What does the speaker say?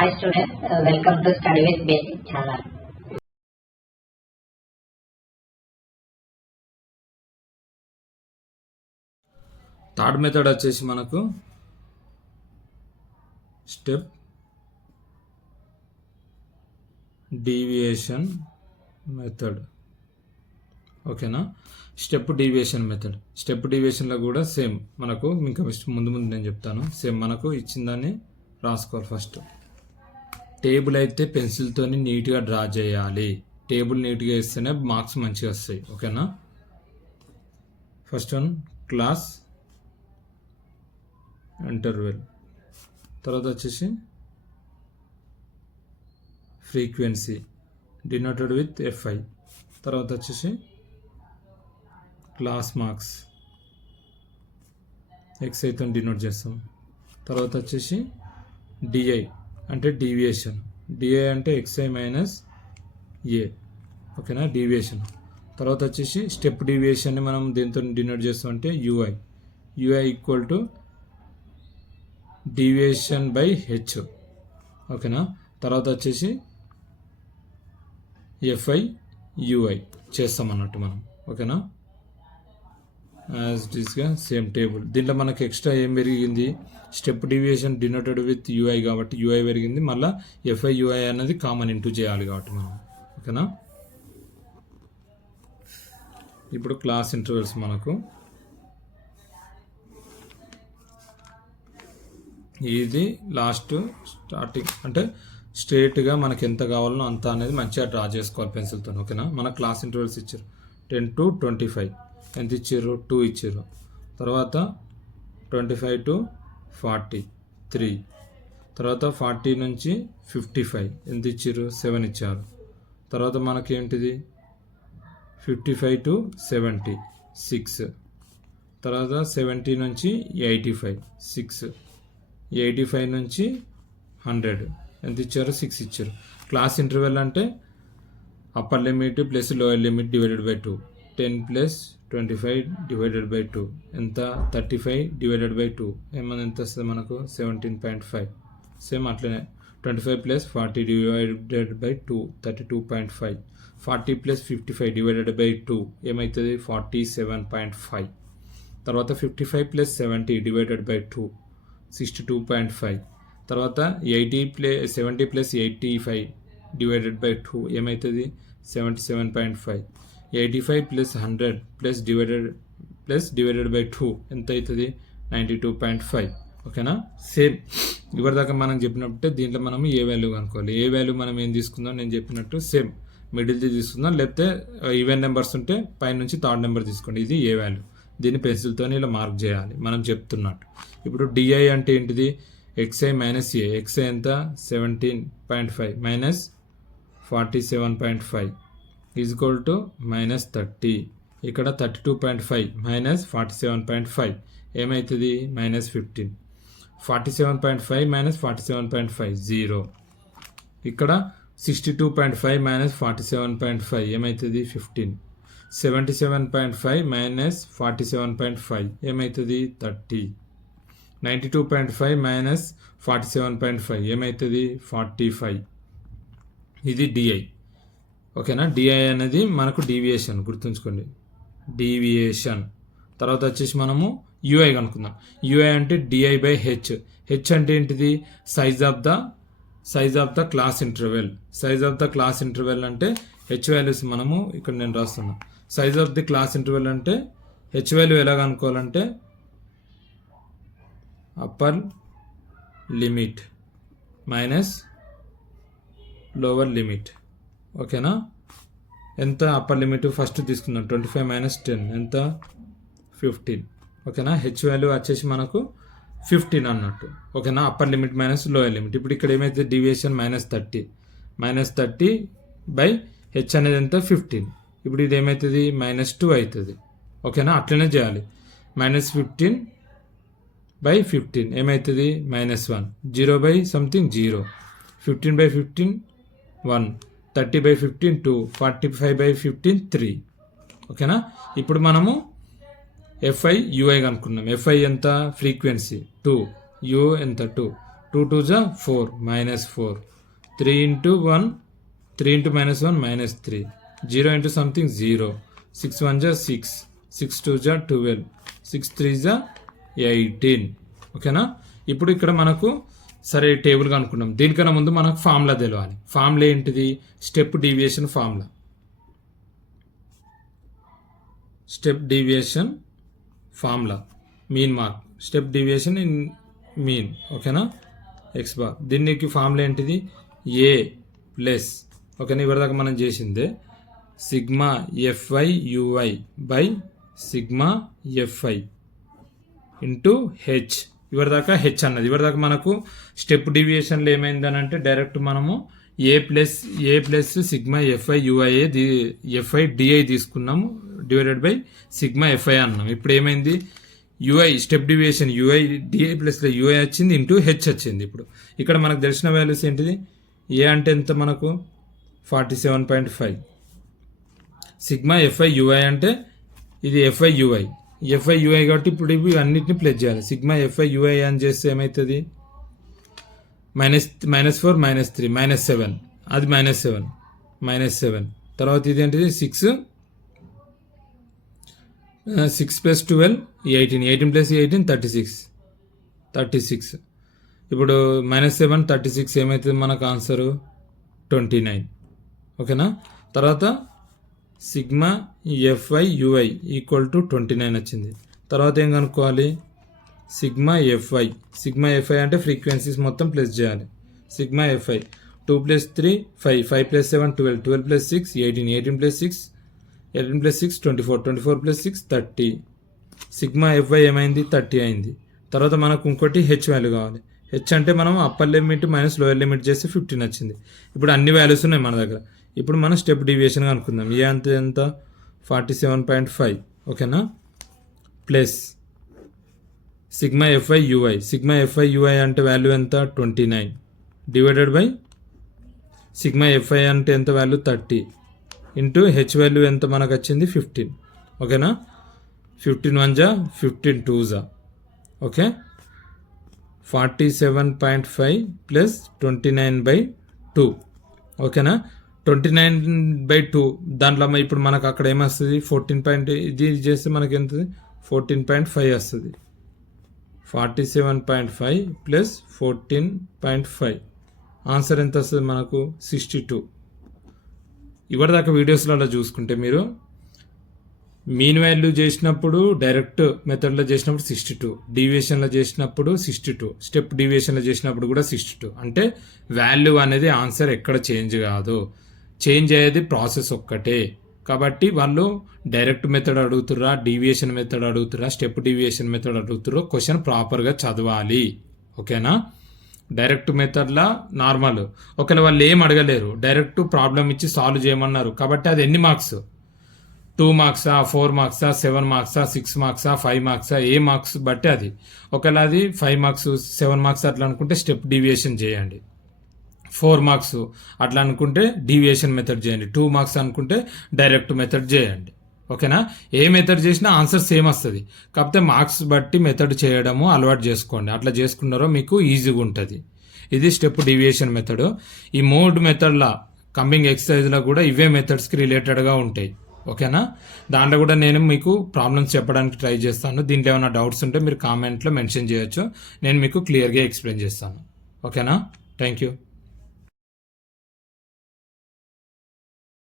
Hi students, welcome to Study with Basic channel. Third method వచ్చేసి మనకు step deviation method. ఓకేనా, step deviation method. Step డీవియేషన్లో కూడా same మనకు ఇంకా ముందు నేను చెప్తాను. సేమ్ మనకు ఇచ్చిన దాన్ని రాసుకోవాలి. ఫస్ట్ టేబుల్ అయితే పెన్సిల్తో నీట్గా డ్రా చేయాలి. టేబుల్ నీట్గా వేస్తేనే మార్క్స్ మంచిగా వస్తాయి. ఓకేనా, ఫస్ట్ వన్ క్లాస్ ఇంటర్వెల్, తర్వాత వచ్చేసి ఫ్రీక్వెన్సీ డినోటెడ్ విత్ FI, తర్వాత వచ్చేసి క్లాస్ మార్క్స్ XIతో డినోట్ చేస్తాం. తర్వాత వచ్చేసి DI అంటే డీవియేషన్. DI అంటే XI మైనస్ A. ఓకేనా, డీవియేషన్. తర్వాత వచ్చేసి స్టెప్ డీవియేషన్ని మనం దేంతో డినోట్ చేస్తాం అంటే UI equal to deviation by H. ఓకేనా, తర్వాత వచ్చేసి FI UI చేస్తాం అన్నట్టు మనం. ఓకేనా, యాజ్ డిస్గా సేమ్ టేబుల్. దీంట్లో మనకు ఎక్స్ట్రా ఏం పెరిగింది, step deviation denoted with UI కాబట్టి UI పెరిగింది. మళ్ళీ FI UI అనేది కామన్ ఇంటూ చేయాలి కాబట్టి మనం. ఓకేనా, ఇప్పుడు క్లాస్ ఇంటర్వెల్స్ మనకు ఇది లాస్ట్ స్టార్టింగ్ అంటే స్ట్రేట్గా మనకి ఎంత కావాలో అంత అనేది మంచిగా డ్రా చేసుకోవాలి పెన్సిల్తో. ఓకేనా, మన క్లాస్ ఇంటర్వెల్స్ ఇచ్చారు 10 to 25. ఎంత ఇచ్చారు, 2 ఇచ్చారు. తర్వాత 25 to 40 3. తర్వాత 40 నుంచి 55 ఎంత ఇచ్చారు, 7 ఇచ్చారు. తర్వాత మనకేంటిది 55 to 70 6. తర్వాత 70 నుంచి 85 6. 85 నుంచి 100 ఎంత ఇచ్చారు, 6 ఇచ్చారు. క్లాస్ ఇంటర్వెల్ అంటే upper limit plus lower limit divided by 2. 10 plus 25 divided by 2 ఎంత, 35 డివైడెడ్ బై 2 ఏమన్నా ఎంత వస్తుంది మనకు, 17.5. సేమ్ అట్లనే 25 plus 40 divided by 2 32.5. 40 plus 55 divided by 2 ఏమవుతుంది, 47.5. తర్వాత 55 ప్లస్ 70 డివైడెడ్ బై 2 62.5. తర్వాత 70 ప్లస్ 85 డివైడెడ్ బై 2 ఏమవుతుంది, 77.5. 85 ప్లస్ 100 ప్లస్ డివైడెడ్ బై 2 ఎంత అవుతుంది, 92.5. ఓకేనా, సేమ్ ఇవరిదాకా మనం చెప్పినట్టే దీంట్లో మనం ఏ వాల్యూ కనుక్కోవాలి. ఏ వాల్యూ మనం ఏం తీసుకుందాం, నేను చెప్పినట్టు సేమ్ మిడిల్ది తీసుకుందాం, లేకపోతే ఈవెన్ నెంబర్స్ ఉంటే పైన నుంచి థర్డ్ నెంబర్ తీసుకోండి. ఇది ఏ వాల్యూ, దీన్ని పెన్సిల్తో ఇలా మార్క్ చేయాలి మనం చెప్తున్నట్టు. ఇప్పుడు DI అంటే ఏంటిది, XI మైనస్ A. XI ఎంత, 17.5 minus 47.5 is equal to minus 30. ఇక్కడ 32.5 మైనస్ 47.5 ఏమవుతుంది, మైనస్ 15. 47.5 మైనస్ 47.5 0. ఇక్కడ 62.5 మైనస్ 47.5 ఏమవుతుంది, 15. 77.5 మైనస్ 47.5 ఏమవుతుంది, 30. 92.5 మైనస్ 47.5 ఏమవుతుంది, 45. ఇది DI. ఓకేనా, DI అనేది మనకు డీవియేషన్, గుర్తుంచుకోండి డీవియేషన్. తర్వాత వచ్చేసి మనము UI కనుక్కుందాం. UI అంటే DI బై H. H అంటే ఏంటిది, size of the class interval. Size of the class interval అంటే H వాల్యూస్ మనము ఇక్కడ నేను రాస్తున్నాను. Size of the class interval అంటే H వాల్యూ ఎలా కనుక్కోవాలంటే upper limit minus lower limit. ఓకేనా, ఎంత అప్పర్ లిమిట్ ఫస్ట్ తీసుకుందాం, 25 మైనస్ 10 ఎంత, 15. ఓకేనా, H వాల్యూ వచ్చేసి మనకు 15 అన్నట్టు. ఓకేనా, upper limit minus lower limit. ఇప్పుడు ఇక్కడ ఏమైతే డీవియేషన్ మైనస్ 30 బై H అనేది ఎంత, 15. ఇప్పుడు ఇది ఏమవుతుంది, -2 అవుతుంది. ఓకేనా, అట్లనే చేయాలి. -15 బై 15 ఏమవుతుంది, -1. 0 by something 0. 15 by 15 1. 30 by 15 2. 45 by 15 3. ఓకేనా, ఇప్పుడు మనము FI UI కనుక్కున్నాం. FI ఎంత, ఫ్రీక్వెన్సీ 2, U ఎంత 2. 2 2 जा 4 -4, 3 into 1, 3 into -1 -3, 0 into something 0, 6 1 जा 6, 6 2 जा 12, 6 3 जा 18. ఓకేనా? ఇప్పుడు ఇక్కడ మనకు సరే టేబుల్గా అనుకున్నాం. దీనికన్నా ముందు మనకు ఫార్ములా తెలవాలి. ఫార్ములా ఏంటిది? Step deviation formula. Step deviation formula mean mark, step deviation in mean. ఓకేనా? X bar. దీనికి ఫార్ములా ఏంటిది? ఏ ప్లస్, ఓకేనా, ఇవరిదాకా మనం చేసిందే sigma f i u i by sigma f i into h. ఇవరిదాకా హెచ్ అన్నది. ఇవరిదాకా మనకు స్టెప్ డీవియేషన్లో ఏమైందని అంటే డైరెక్ట్ మనము A plus sigma f i u i f i d i తీసుకున్నాము డివైడెడ్ బై సిగ్మా ఎఫ్ఐ అన్నాం. ఇప్పుడు ఏమైంది? U i step deviation u i d i ప్లస్లో యుఐ వచ్చింది ఇంటూ హెచ్ వచ్చింది. ఇప్పుడు ఇక్కడ మనకు తెలిసిన వాల్యూస్ ఏంటిది? ఏ అంటే ఎంత మనకు 47.5, సిగ్మా ఎఫ్ఐ యుఐ అంటే ఇది ఎఫ్ఐ యుఐ కాబట్టి ఇప్పుడు ఇవి అన్నిటిని ప్లస్ చేయాలి. సిగ్మా ఎఫ్ఐ యుఐ అని చేస్తే ఏమవుతుంది? -4 -3 -7, అది -7. తర్వాత ఇది ఏంటిది? 6 + 12 18 + 18 36. ఇప్పుడు -7 36 ఏమవుతుంది మనకు ఆన్సరు? 29. ఓకేనా? తర్వాత sigma f i UI equal to 29 వచ్చింది. తర్వాత ఏం కనుక్కోవాలి? సిగ్మా ఎఫ్ఐ అంటే ఫ్రీక్వెన్సీస్ మొత్తం ప్లస్ చేయాలి. Sigma FI 2 + 3 5, 5 + 7 12, 12 + 6 18, 18 + 6 24, 24 + 6 30. సిగ్మా ఎఫ్ఐ ఏమైంది? 30 అయింది. తర్వాత మనకు ఇంకోటి హెచ్ వాల్యూ కావాలి. హెచ్ అంటే మనం upper limit minus lower limit చేస్తే 15 వచ్చింది. ఇప్పుడు అన్ని వాల్యూస్ ఉన్నాయి మన దగ్గర. ఇప్పుడు మనం స్టెప్ డీవియేషన్గా అనుకుందాం. ఏ అంతే ఎంత? 47.5. ఓకేనా? ప్లస్ సిగ్మా ఎఫ్ఐ యుఐ అంటే వాల్యూ ఎంత? 29 డివైడెడ్ బై సిగ్మా ఎఫ్ఐ అంటే ఎంత వాల్యూ? 30 ఇంటూ హెచ్ వాల్యూ ఎంత మనకు వచ్చింది? 15. ఓకేనా? 15 1 जा 15 2 जा. Okay, 47.5 plus 29/2. ఓకేనా? 29/2 దాంట్లో ఇప్పుడు మనకు అక్కడ ఏమొస్తుంది? 14. ఇది చేస్తే మనకి ఎంత? 14.5 వస్తుంది. 47.5 ప్లస్ 14.5 ఆన్సర్ ఎంత వస్తుంది మనకు? 62. ఇవరిదాకా వీడియోస్లలో చూసుకుంటే మీరు మీన్ వాల్యూ చేసినప్పుడు డైరెక్ట్ మెథడ్లో చేసినప్పుడు 62, డీవియేషన్లో చేసినప్పుడు 62, స్టెప్ డీవియేషన్లో చేసినప్పుడు కూడా 62. అంటే వాల్యూ అనేది ఆన్సర్ ఎక్కడ చేంజ్ కాదు, చేంజ్ అయ్యేది ప్రాసెస్ ఒక్కటే. కాబట్టి వాళ్ళు డైరెక్ట్ మెథడ్ అడుగుతుర్రా, డీవియేషన్ మెథడ్ అడుగుతుర్రా, స్టెప్ డీవియేషన్ మెథడ్ అడుగుతుర్రో క్వశ్చన్ ప్రాపర్గా చదవాలి. ఓకేనా? డైరెక్ట్ మెథడ్లా నార్మల్, ఒకవేళ వాళ్ళు ఏం అడగలేరు, డైరెక్ట్ ప్రాబ్లం ఇచ్చి సాల్వ్ చేయమన్నారు కాబట్టి అది ఎన్ని మార్క్స్? 2 మార్క్సా, 4 మార్క్సా, 7 మార్క్సా, 6 మార్క్సా, 5 మార్క్సా, ఏ మార్క్స్ బట్టి అది. ఒకవేళ అది 5 మార్క్స్ 7 మార్క్స్ అట్లా అనుకుంటే స్టెప్ డీవియేషన్ చేయండి. 4 మార్క్స్ అట్లా అనుకుంటే డీవియేషన్ మెథడ్ చేయండి. 2 మార్క్స్ అనుకుంటే డైరెక్ట్ మెథడ్ చేయండి. ఓకేనా? ఏ మెథడ్ చేసినా ఆన్సర్ సేమ్ వస్తుంది. కాకపోతే మార్క్స్ బట్టి మెథడ్ చేయడము అలవాటు చేసుకోండి. అట్లా చేసుకున్నారో మీకు ఈజీగా ఉంటుంది. ఇది స్టెప్ డీవియేషన్ మెథడ్. ఈ 3 మెథడ్ల కమింగ్ ఎక్సర్సైజ్లో కూడా ఇవే మెథడ్స్కి రిలేటెడ్గా ఉంటాయి. ఓకేనా? దాంట్లో కూడా నేను మీకు ప్రాబ్లమ్స్ చెప్పడానికి ట్రై చేస్తాను. దీంట్లో ఏమైనా డౌట్స్ ఉంటే మీరు కామెంట్లో మెన్షన్ చేయొచ్చు, నేను మీకు క్లియర్గా ఎక్స్ప్లెయిన్ చేస్తాను. ఓకేనా? Thank you.